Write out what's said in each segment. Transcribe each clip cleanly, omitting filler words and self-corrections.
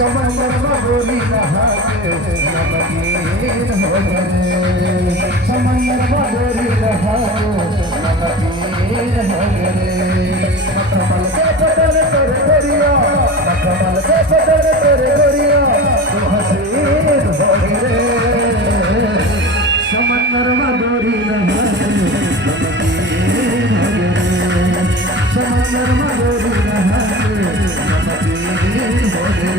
समंदर मगोरी नहा के नमकीन हो गए, समंदर मगोरी नहा के नमकीन हो गए। कमल के बदन तेरे गोरिया, कमल के बदन तेरे गोरिया, तुम हसीन हो गए। समंदर मगोरी नहा के नमकीन हो गए, समंदर मगोरी नहा के नमकीन हो गए।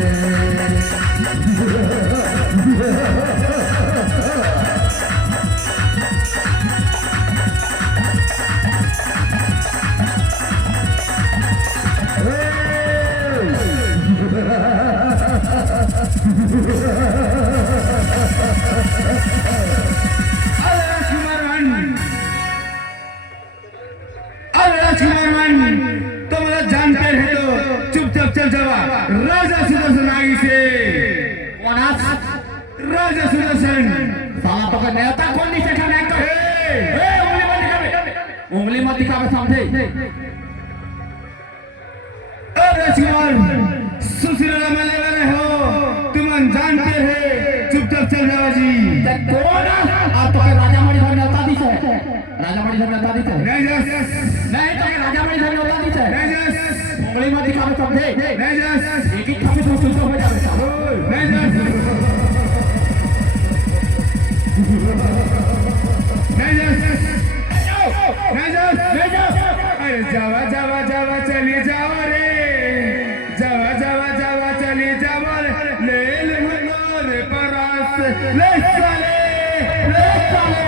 तुम लोग जानते हैं तो चुपचाप चल जावा राजा सुदर्शन आगे से। राजा सुदर्शन साला तो का नेता कौन नहीं देखा नहीं कर उंगली मत दिखावे समझे। अरे राजकुमार सुशीला में लगे हो, तुम जानते हैं चुपचाप चल जावा जी। कौन आप तो राजा मणि धर नेता दी है, राजा मणि धर नेता दी है नहीं तो राजा मणि धर नेता दी है। नहीं उंगली मत दिखावे समझे। नहीं एक ही खाते तो सुनते हो जावे अरे जावा जावा जावा चली जाओ रे, जावा जावा जावा चली जाओ रे, ले ले रे परास ले साले ले साले।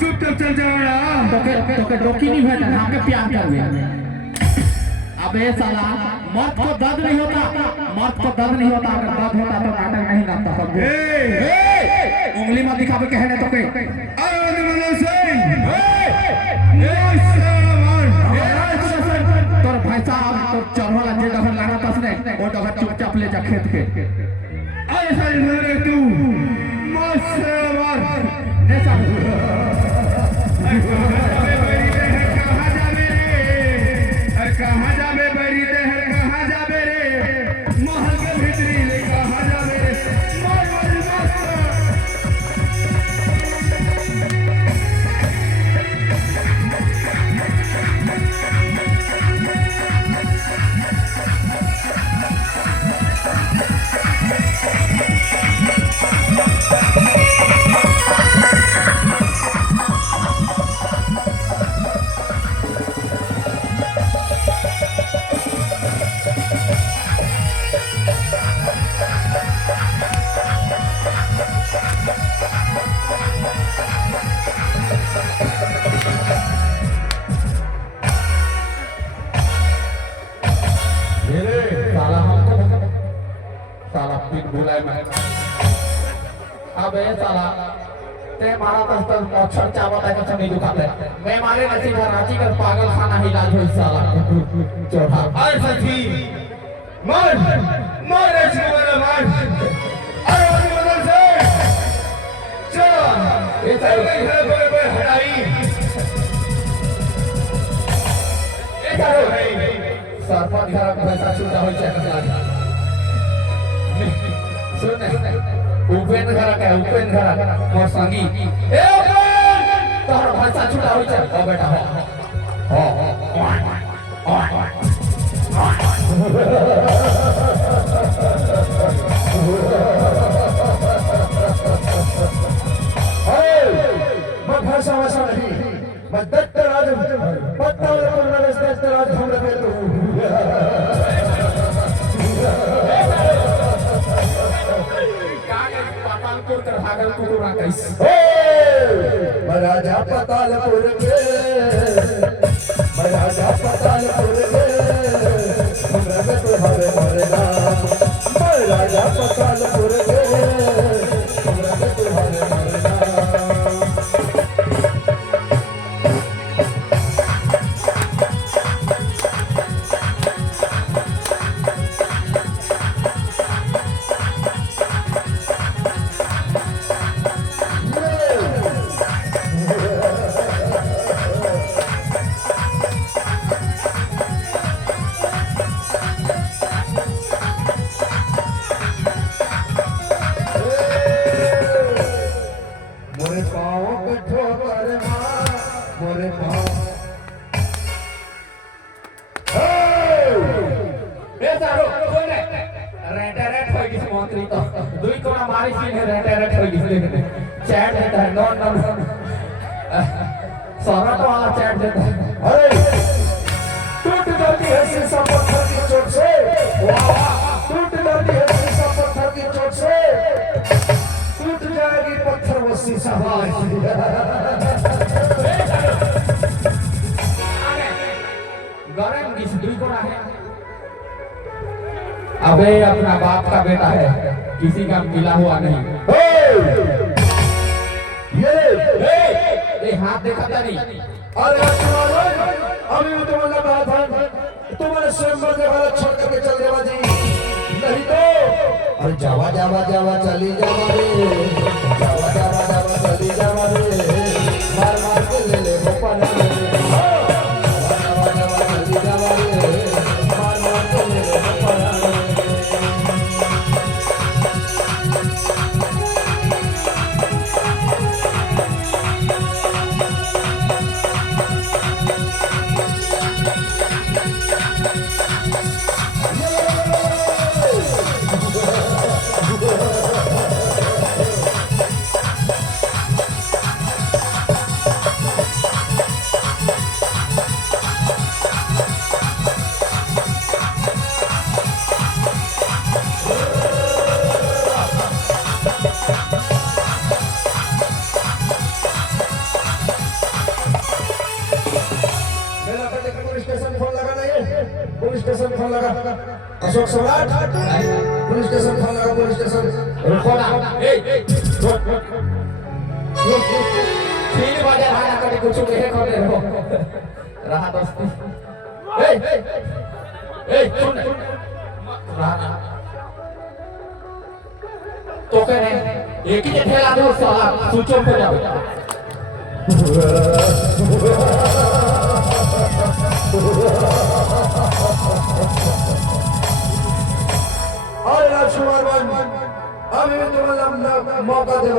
चुपचाप चल जाओ तो के डोकी नहीं भेटा हम के प्यार कर गए। अबे साला मर्द को दर्द नहीं होता, मर्द को दर्द नहीं होता, अगर दर्द होता तो नाटक नहीं करता सब। उंगली मत दिखावे कहने तो के तोर भाई साहब तो चढ़वाला जे डगर लगा तसने वो डगर चुपचाप ले जा खेत के। ऐसा नहीं तू मस्त ऐसा कहाँ जाबे बड़ी देहर कहाँ जाबे रे, महल के भीतरी ले कहाँ जाबे रे, मार मार मस्त। अबे साला ते मारा तो मच्छर चावत है कुछ नहीं दुखाते। मैं मारे नसीब रांची कर पागल खाना ही इलाज हो साला चौथा। अरे सखी मार मार ऐसे मार अरे वाली बदल से चल ये चल गई है बड़े हटाई ये करो सरपंच घर का पैसा छूटा हो जाए सुन उपेन घर का उपेन घर मोर संगी ए उपेन तोहर भाषा छूटा हो जाए ओ बेटा मैं भाषा भाषा नहीं, मैं दत्तराज पत्ता दत्तराज हम रखे तो कानपुर कर भागलपुर आ कैसे राजा पतालपुर के राजा पतालपुर के हमरा में तुम्हारे मरे नाम राजा पतालपुर के हमरा में तुम्हारे मरे नाम मोरे पाँव पे ठोकर मार मोरे पाँव मंत्री तो दुई कोना मारी सीन है रेट हो गई चैट देता है नॉन नॉन सौरभ वाला चैट देता है अरे टूट जाती है शीशा पत्थर की चोट से टूट जाती है शीशा पत्थर की चोट से टूट जाएगी पत्थर वो शीशा गरम किस दुई कोना है अबे अपना बाप का बेटा है किसी का मिला हुआ नहीं ये हाथ देखा था नहीं अरे अभी मैं तुम्हें लग रहा था तुम्हारे स्वयंवर के वाला छोड़ करके चल देवा जी नहीं तो अरे जावा जावा जावा चली जावा रे जावा जावा जावा चली जावा रे मार मार के ले ले वो पाना ले ले जावा जावा चली जावा रे मार मार के ले ले वो पाना ले ले पुलिस स्टेशन फोन लगा अशोक सम्राट पुलिस स्टेशन फोन लगा पुलिस स्टेशन रुको ना ए तीन बजे भाड़ा करे कुछ कहे करे हो रहा दोस्ती सुन रहा तो करे एक ही ठेला दो साला सूचो पे जाओ और राजकुमार अभी तुम्हारा मौका दे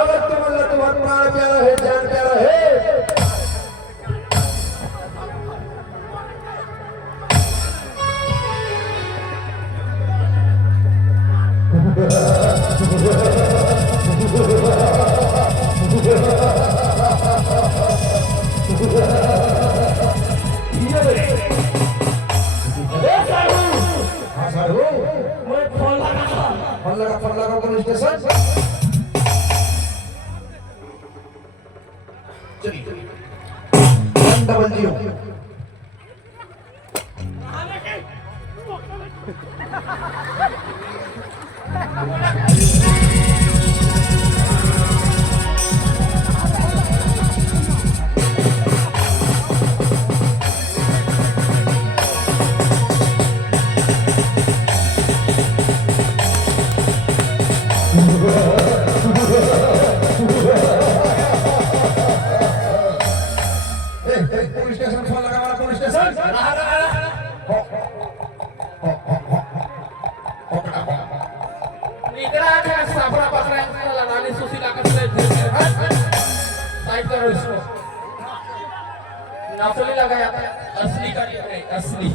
अगर तुम्हारा प्राण प्यारा है जान प्यारा है फोन लगा पुलिस स्टेशन चलिए 100 पुलिस स्टेशन फोन लगा वाला पुलिस स्टेशन निकला है साफरा पकड़ा लगाने सुशीला का साइड करो इसको नकली लगाया असली का नहीं असली